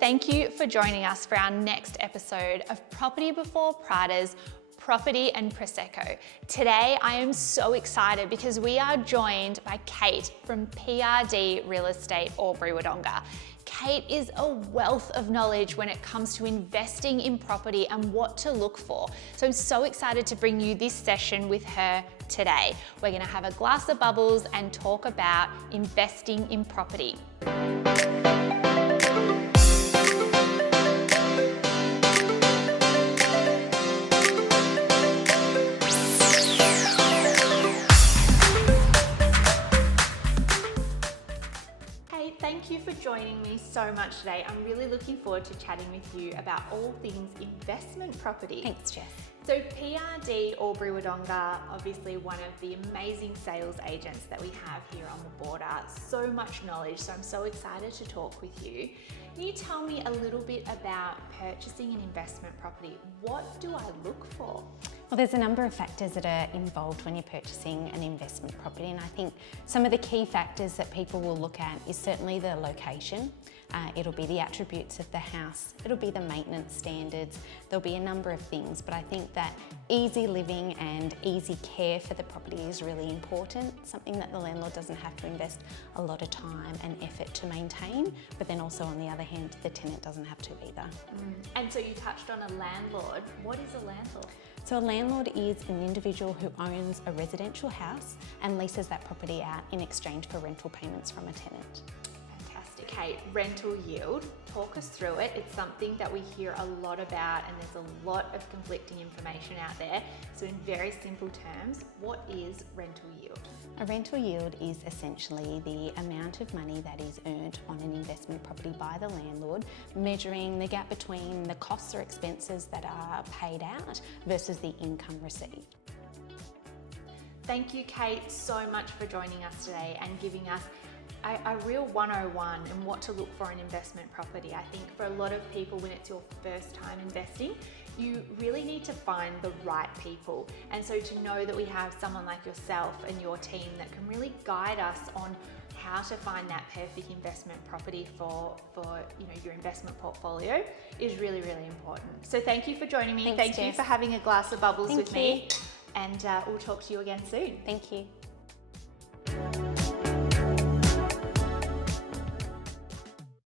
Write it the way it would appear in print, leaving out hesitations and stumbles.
thank you for joining us for our next episode of Property Before Prada's Property and Prosecco. Today, I am so excited because we are joined by Kate from PRD Real Estate Albury-Wodonga. Kate is a wealth of knowledge when it comes to investing in property and what to look for. So I'm so excited to bring you this session with her today. We're going to have a glass of bubbles and talk about investing in property. Thank you for joining me so much today. I'm really looking forward to chatting with you about all things investment property. Thanks, Jess. So PRD Albury-Wodonga, obviously one of the amazing sales agents that we have here on the border. So much knowledge, so I'm so excited to talk with you. Can you tell me a little bit about purchasing an investment property? What do I look for? Well, there's a number of factors that are involved when you're purchasing an investment property, and I think some of the key factors that people will look at is certainly the location. It'll be the attributes of the house, it'll be the maintenance standards, there'll be a number of things, but I think that easy living and easy care for the property is really important, something that the landlord doesn't have to invest a lot of time and effort to maintain, but then also on the other hand, the tenant doesn't have to either. And so you touched on a landlord. What is a landlord? So a landlord is an individual who owns a residential house and leases that property out in exchange for rental payments from a tenant. Fantastic. Kate, rental yield, talk us through it. It's something that we hear a lot about and there's a lot of conflicting information out there. So in very simple terms, what is rental yield? A rental yield is essentially the amount of money that is earned on an investment property by the landlord, measuring the gap between the costs or expenses that are paid out versus the income received. Thank you, Kate, so much for joining us today and giving us a real 101 in what to look for in investment property. I think for a lot of people, when it's your first time investing, you really need to find the right people. And so to know that we have someone like yourself and your team that can really guide us on how to find that perfect investment property for your investment portfolio is really, really important. So thank you for joining me. Thanks, Thank you Jess. for having a glass of bubbles with me. Thank you. And we'll talk to you again soon. Thank you.